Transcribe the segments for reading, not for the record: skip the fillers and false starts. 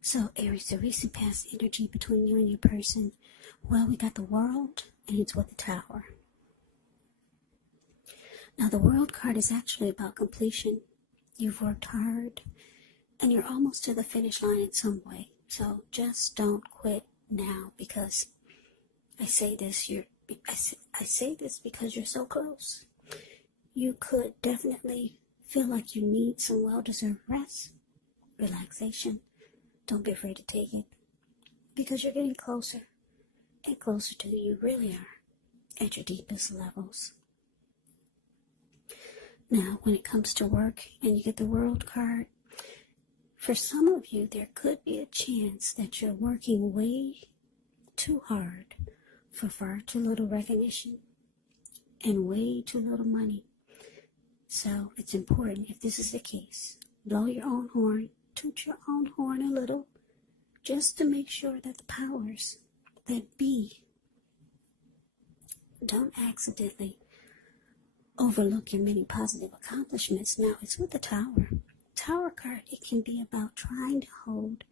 So, Aries, the recent past energy between you and your person. Well, we got the World, and it's with the Tower. Now, the World card is actually about completion. You've worked hard, and you're almost to the finish line in some way. So, just don't quit now, because I say this because you're so close. You could definitely feel like you need some well-deserved rest, relaxation. Don't be afraid to take it, because you're getting closer and closer to who you really are at your deepest levels. Now, when it comes to work and you get the World card, for some of you, there could be a chance that you're working way too hard for far too little recognition and way too little money. So it's important, if this is the case, blow your own horn, toot your own horn a little, just to make sure that the powers that be don't accidentally overlook your many positive accomplishments. Now, it's with the Tower. Tower card, it can be about trying to hold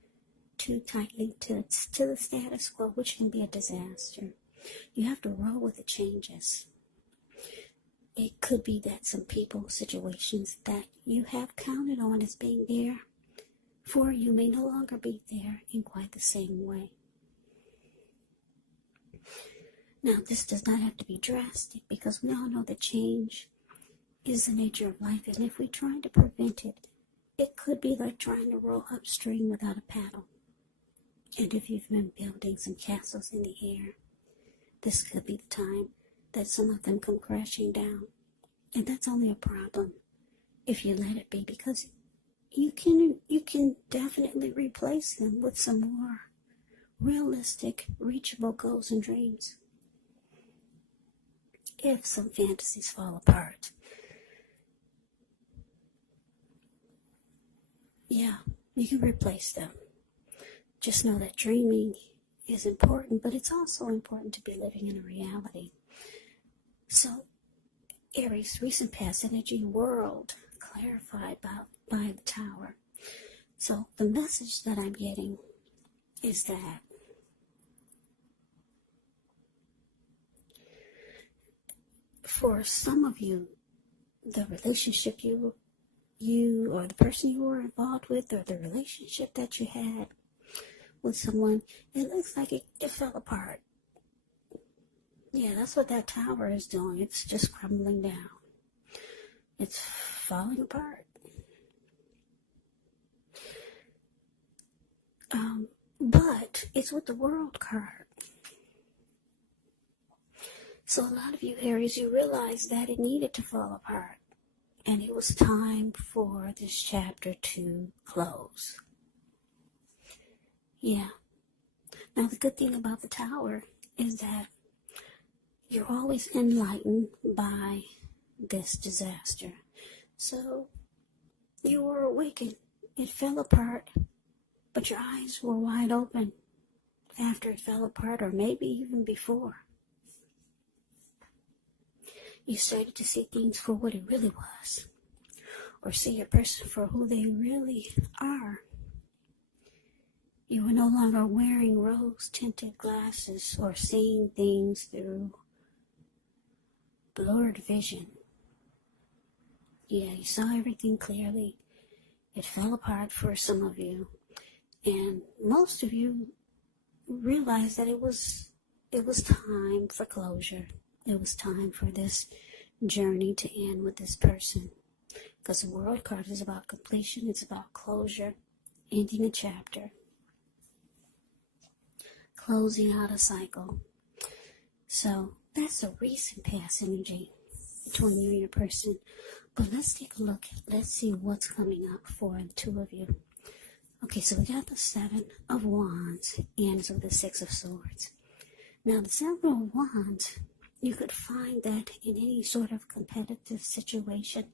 too tightly to the status quo, which can be a disaster. You have to roll with the changes. It could be that some people, situations that you have counted on as being there for you may no longer be there in quite the same way. Now, this does not have to be drastic, because we all know that change is the nature of life, and if we try to prevent it, it could be like trying to row upstream without a paddle. And if you've been building some castles in the air, this could be the time that some of them come crashing down. And that's only a problem if you let it be, because you can definitely replace them with some more realistic, reachable goals and dreams. If some fantasies fall apart, yeah, you can replace them. Just know that dreaming is important, but it's also important to be living in a reality. So, Aries, recent past energy, World, clarified by the Tower. So, the message that I'm getting is that for some of you, the relationship you or the person you were involved with, or the relationship that you had with someone, it looks like it fell apart. Yeah, that's what that Tower is doing. It's just crumbling down. It's falling apart. But it's with the World card. So a lot of you Aries, you realize that it needed to fall apart, and it was time for this chapter to close. Yeah. Now, the good thing about the Tower is that you're always enlightened by this disaster. So you were awakened. It fell apart, but your eyes were wide open after it fell apart, or maybe even before. You started to see things for what it really was, or see your person for who they really are. You were no longer wearing rose-tinted glasses or seeing things through blurred vision. Yeah, you saw everything clearly. It fell apart for some of you, and most of you realized that it was time for closure. It was time for this journey to end with this person, because the World card is about completion. It's about closure, ending a chapter, closing out a cycle. So that's a recent past energy between you and your person. But let's take a look. Let's see what's coming up for the two of you. Okay, so we got the Seven of Wands and so the Six of Swords. Now, the Seven of Wands, you could find that in any sort of competitive situation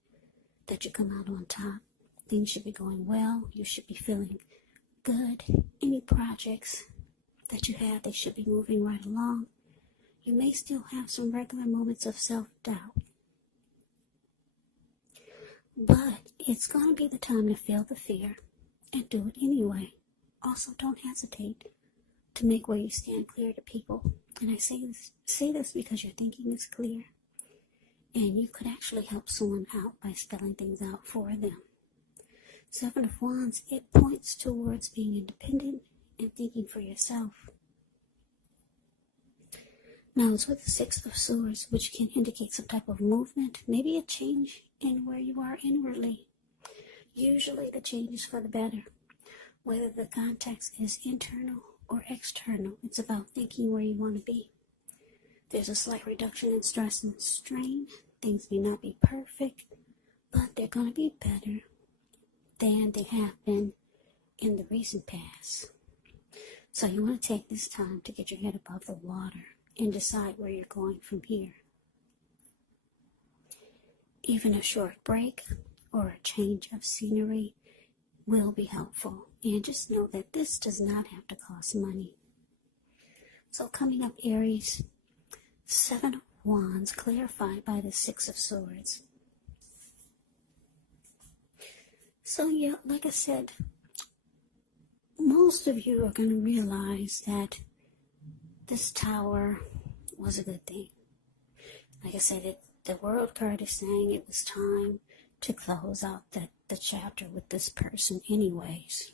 that you come out on top. Things should be going well. You should be feeling good. Any projects that you have, they should be moving right along. You may still have some regular moments of self-doubt. But it's going to be the time to feel the fear and do it anyway. Also, don't hesitate to make where you stand clear to people. And I say this because your thinking is clear, and you could actually help someone out by spelling things out for them. Seven of Wands, it points towards being independent and thinking for yourself. Now it's with the Six of Swords, which can indicate some type of movement, maybe a change in where you are inwardly. Usually the change is for the better. Whether the context is internal or external, it's about thinking where you want to be. There's a slight reduction in stress and strain. Things may not be perfect, but they're going to be better than they have been in the recent past. So you want to take this time to get your head above the water and decide where you're going from here. Even a short break or a change of scenery will be helpful. And just know that this does not have to cost money. So coming up, Aries, Seven of Wands clarified by the Six of Swords. So yeah, like I said, most of you are going to realize that this Tower was a good thing. Like I said, the World card is saying it was time to close out the chapter with this person anyways.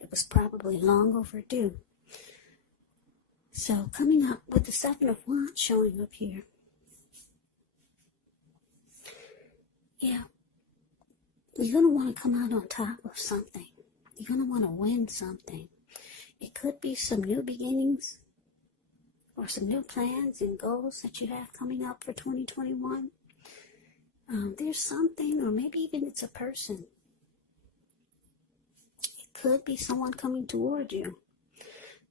It was probably long overdue. So coming up with the Seven of Wands showing up here. Yeah, you're going to want to come out on top of something. You're going to want to win something. It could be some new beginnings or some new plans and goals that you have coming up for 2021. There's something, or maybe even it's a person. It could be someone coming toward you.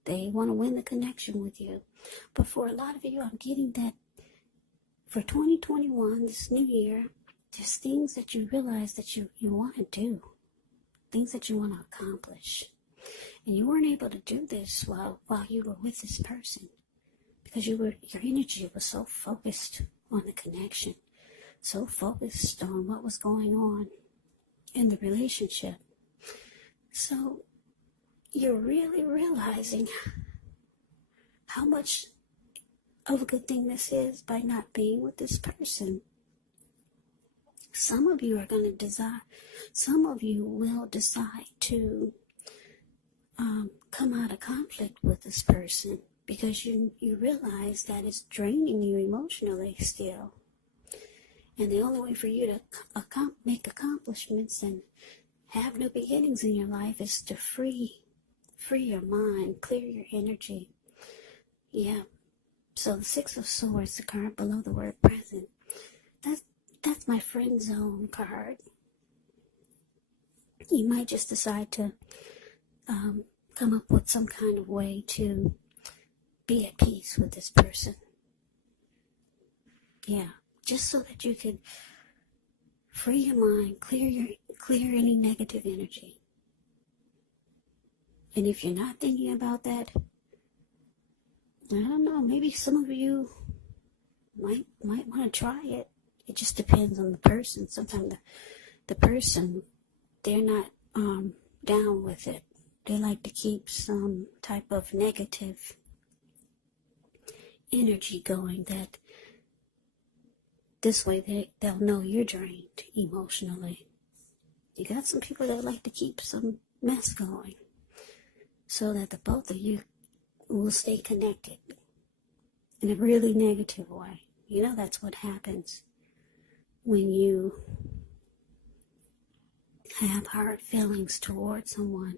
They want to win the connection with you. But for a lot of you, I'm getting that for 2021, this new year, there's things that you realize that you want to do. Things that you want to accomplish. And you weren't able to do this while you were with this person. Because your energy was so focused on the connection. So focused on what was going on in the relationship. So you're really realizing how much of a good thing this is by not being with this person. Some of you are going to desire, some of you will decide to come out of conflict with this person because you realize that it's draining you emotionally still. And the only way for you to make accomplishments and have new beginnings in your life is to free your mind, clear your energy. Yeah. So the Six of Swords, the card below the word present, that's my friend zone card. You might just decide to come up with some kind of way to be at peace with this person. Yeah. Just so that you can free your mind, clear any negative energy. And if you're not thinking about that, I don't know, maybe some of you might want to try it. It just depends on the person. Sometimes the person, they're not down with it. They like to keep some type of negative energy going that this way they'll know you're drained emotionally. You got some people that like to keep some mess going so that the both of you will stay connected in a really negative way. You know, that's what happens when you have hard feelings towards someone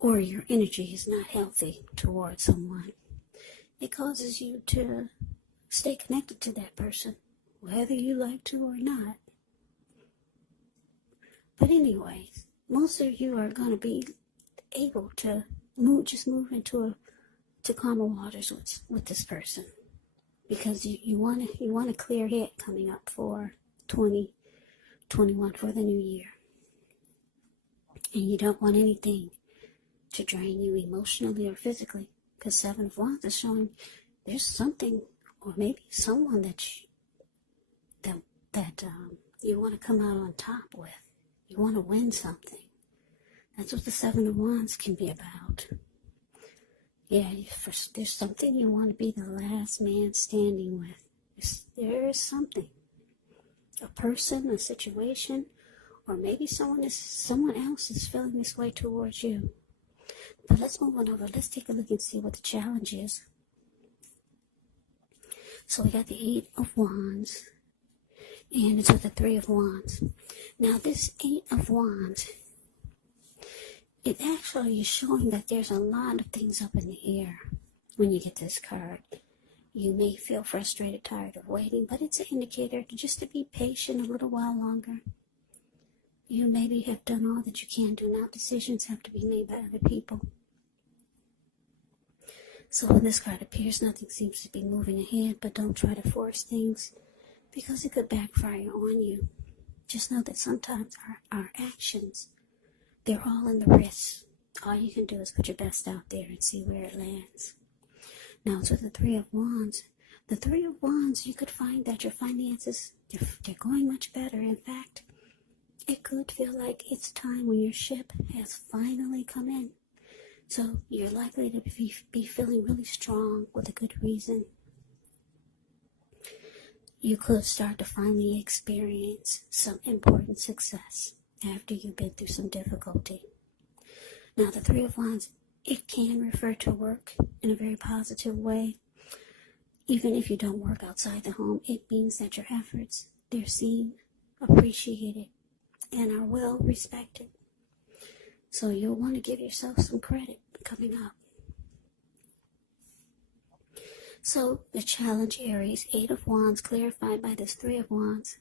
or your energy is not healthy towards someone. It causes you to stay connected to that person, whether you like to or not. But anyways, most of you are going to be able to move into calmer waters with this person, because you want a clear head coming up for 2021 for the new year, and you don't want anything to drain you emotionally or physically. Because Seven of Wands is showing there's something or maybe someone that that you want to come out on top with. You want to win something. That's what the Seven of Wands can be about. Yeah, there's something you want to be the last man standing with. There is something. A person, a situation, or maybe someone else is feeling this way towards you. But let's move on over. Let's take a look and see what the challenge is. So we got the Eight of Wands, and it's with the Three of Wands. Now this Eight of Wands, it actually is showing that there's a lot of things up in the air when you get this card. You may feel frustrated, tired of waiting, but it's an indicator just to be patient a little while longer. You maybe have done all that you can do. Now decisions have to be made by other people. So when this card appears, nothing seems to be moving ahead, but don't try to force things because it could backfire on you. Just know that sometimes our actions, they're all in the wrist. All you can do is put your best out there and see where it lands. Now it's with the Three of Wands. The Three of Wands, you could find that your finances, they're going much better. In fact, it could feel like it's time when your ship has finally come in. So you're likely to be feeling really strong with a good reason. You could start to finally experience some important success after you've been through some difficulty. Now the Three of Wands, it can refer to work in a very positive way. Even if you don't work outside the home, it means that your efforts, they're seen, appreciated, and are well respected. So you'll want to give yourself some credit coming up. So the challenge, Aries, Eight of Wands, clarified by this Three of Wands.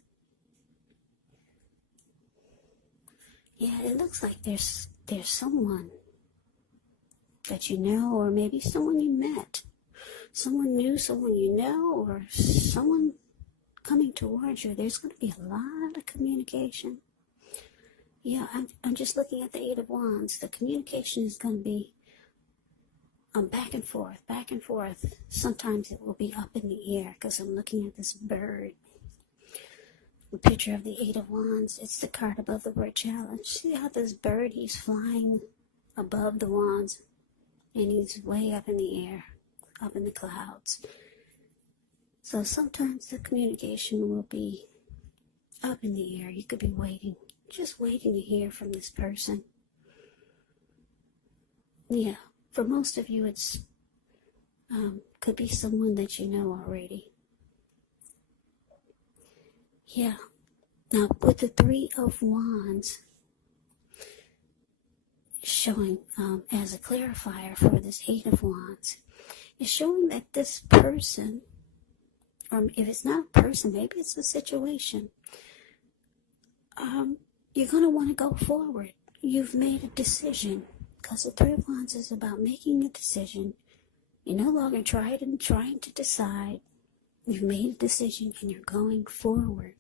Yeah, it looks like there's someone that you know, or maybe someone you met. Someone new, someone you know, or someone coming towards you. There's going to be a lot of communication. Yeah, I'm just looking at the Eight of Wands. The communication is going to be back and forth, back and forth. Sometimes it will be up in the air because I'm looking at this bird. The picture of the Eight of Wands, it's the card above the word challenge. See how this bird, he's flying above the wands and he's way up in the air, up in the clouds. So sometimes the communication will be up in the air. You could be waiting. Just waiting to hear from this person. Yeah, for most of you, it's could be someone that you know already. Yeah. Now, with the Three of Wands showing as a clarifier for this Eight of Wands, it's showing that this person, or if it's not a person, maybe it's a situation, you're going to want to go forward. You've made a decision, because the Three of Wands is about making a decision. You're no longer trying to decide. You've made a decision and you're going forward.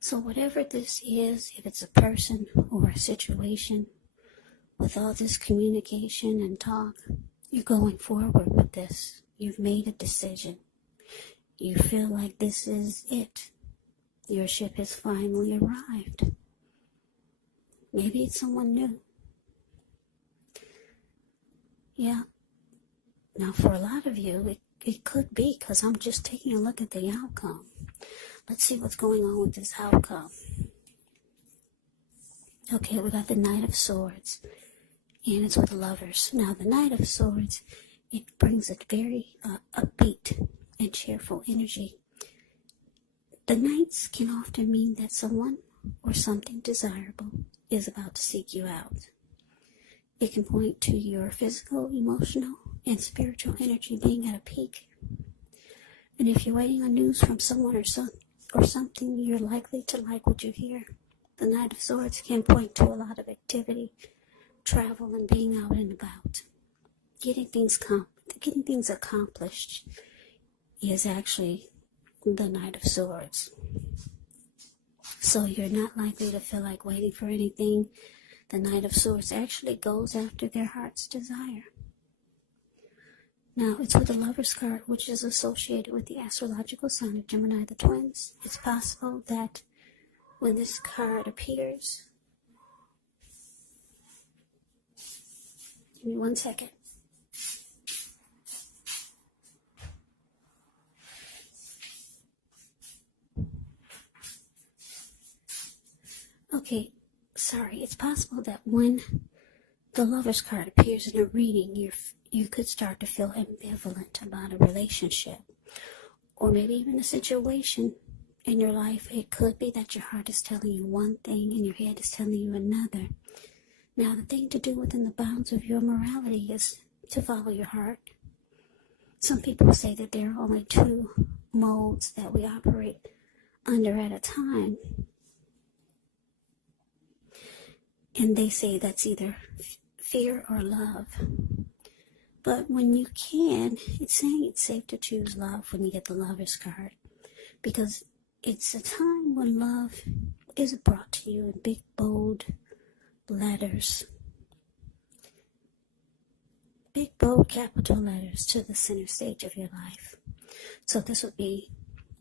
So whatever this is, if it's a person or a situation, with all this communication and talk, you're going forward with this. You've made a decision. You feel like this is it. Your ship has finally arrived. Maybe it's someone new. Yeah. Now for a lot of you, it could be, because I'm just taking a look at the outcome. Let's see what's going on with this outcome. Okay, we got the Knight of Swords, and it's with Lovers. Now the Knight of Swords, it brings a very upbeat and cheerful energy. The Knights can often mean that someone or something desirable is about to seek you out. It can point to your physical, emotional, and spiritual energy being at a peak. And if you're waiting on news from someone or something, you're likely to like what you hear. The Knight of Swords can point to a lot of activity, travel, and being out and about. Getting things accomplished is actually the Knight of Swords. So you're not likely to feel like waiting for anything. The Knight of Swords actually goes after their heart's desire. Now, it's with the Lover's card, which is associated with the astrological sign of Gemini, the twins. It's possible that when this card appears, give me 1 second. Okay, sorry. It's possible that when the Lover's card appears in a reading, you could start to feel ambivalent about a relationship, or maybe even a situation in your life. It could be that your heart is telling you one thing and your head is telling you another. Now, the thing to do within the bounds of your morality is to follow your heart. Some people say that there are only 2 modes that we operate under at a time. And they say that's either fear or love. But when you can, it's saying it's safe to choose love when you get the Lover's card. Because it's a time when love is brought to you in big, bold letters. Big, bold, capital letters to the center stage of your life. So this would be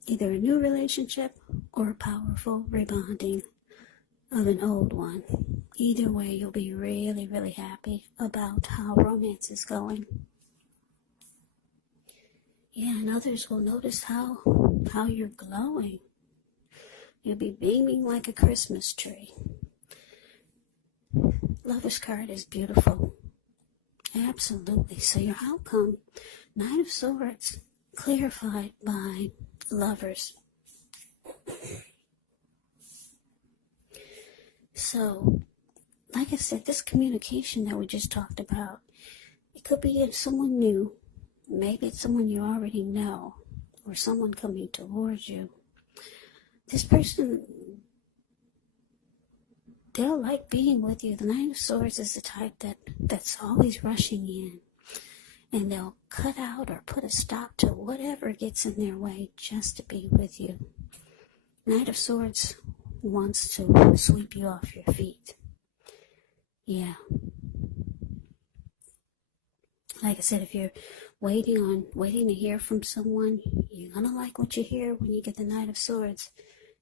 either a new relationship or a powerful rebonding of an old one. Either way, you'll be really, really happy about how romance is going. Yeah, and others will notice how you're glowing. You'll be beaming like a Christmas tree. Lover's card is beautiful. Absolutely. So your outcome, Knight of Swords, clarified by Lovers. So, like I said, this communication that we just talked about, it could be someone new. Maybe it's someone you already know, or someone coming towards you. This person, they'll like being with you. The Knight of Swords is the type that's always rushing in. And they'll cut out or put a stop to whatever gets in their way just to be with you. Knight of Swords wants to sweep you off your feet. Yeah. Like I said, if you're waiting to hear from someone, you're gonna like what you hear when you get the Knight of Swords.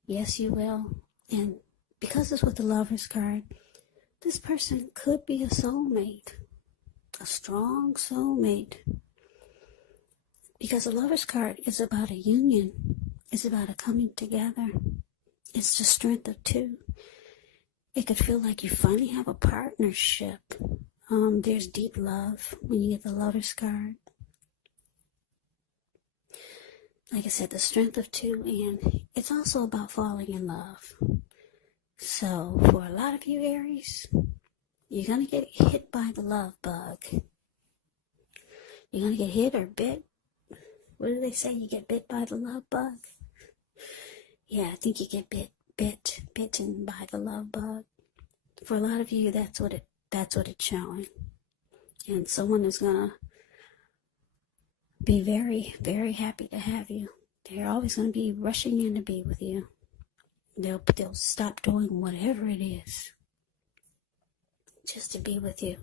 Yes, you will. And because it's with the Lover's card, this person could be a soulmate. A strong soulmate. Because the Lover's card is about a union. It's about a coming together. It's the strength of 2. It could feel like you finally have a partnership. There's deep love when you get the Lover's card. Like I said, the strength of 2, and it's also about falling in love. So, for a lot of you Aries, you're going to get hit by the love bug. You're going to get hit or bit. What do they say? You get bit by the love bug? Yeah, I think you get bitten by the love bug. For a lot of you, that's what it's showing. And someone is going to be very, very happy to have you. They're always going to be rushing in to be with you. They'll stop doing whatever it is just to be with you.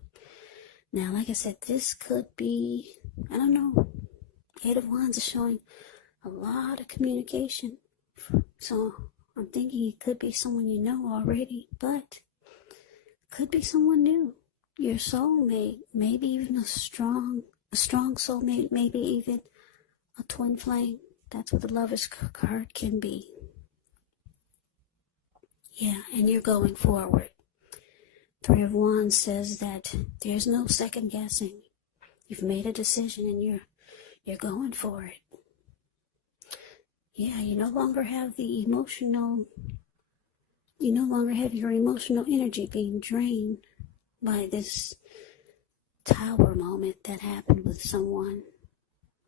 Now, like I said, this could be, I don't know, 8 of Wands is showing a lot of communication. So I'm thinking it could be someone you know already, but could be someone new. Your soulmate, maybe even a strong soulmate, maybe even a twin flame. That's what the Lover's card can be. Yeah, and you're going forward. 3 of Wands says that there's no second guessing. You've made a decision and you're going for it. Yeah, you no longer have your emotional energy being drained by this tower moment that happened with someone.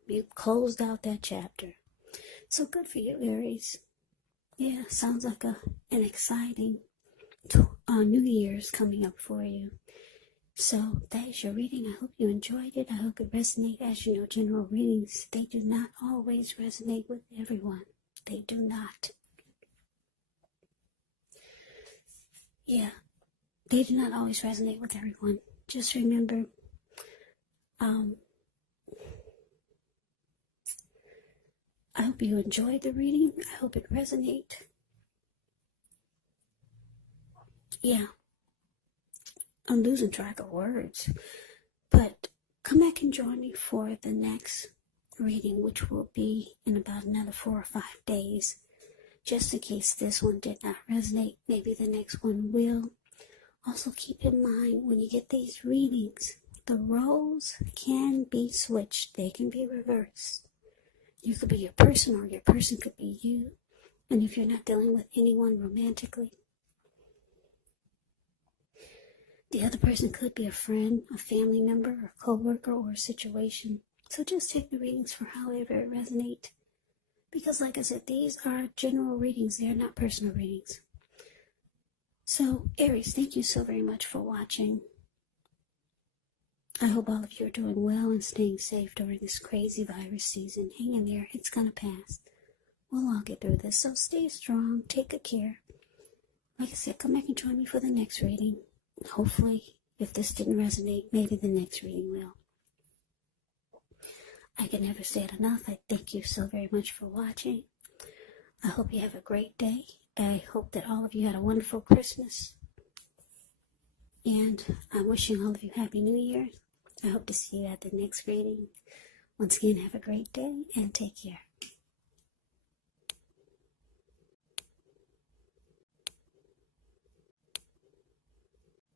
You closed out that chapter. So good for you, Aries. Yeah, sounds like an exciting New Year's coming up for you. So that is your reading. I hope you enjoyed it. I hope it resonated. As you know, general readings, they do not always resonate with everyone. They do not. Yeah, they do not always resonate with everyone. Just remember, hope you enjoyed the reading. I hope it resonates. Yeah, I'm losing track of words. But come back and join me for the next reading, which will be in about another 4 or 5 days. Just in case this one did not resonate, maybe the next one will. Also keep in mind, when you get these readings, the roles can be switched. They can be reversed. You could be your person, or your person could be you. And if you're not dealing with anyone romantically, the other person could be a friend, a family member, a co-worker, or a situation. So just take the readings for however it resonates. Because like I said, these are general readings. They are not personal readings. So, Aries, thank you so very much for watching. I hope all of you are doing well and staying safe during this crazy virus season. Hang in there. It's going to pass. We'll all get through this. So stay strong. Take good care. Like I said, come back and join me for the next reading. Hopefully, if this didn't resonate, maybe the next reading will. I can never say it enough. I thank you so very much for watching. I hope you have a great day. I hope that all of you had a wonderful Christmas. And I'm wishing all of you Happy New Year. I hope to see you at the next reading. Once again, have a great day and take care.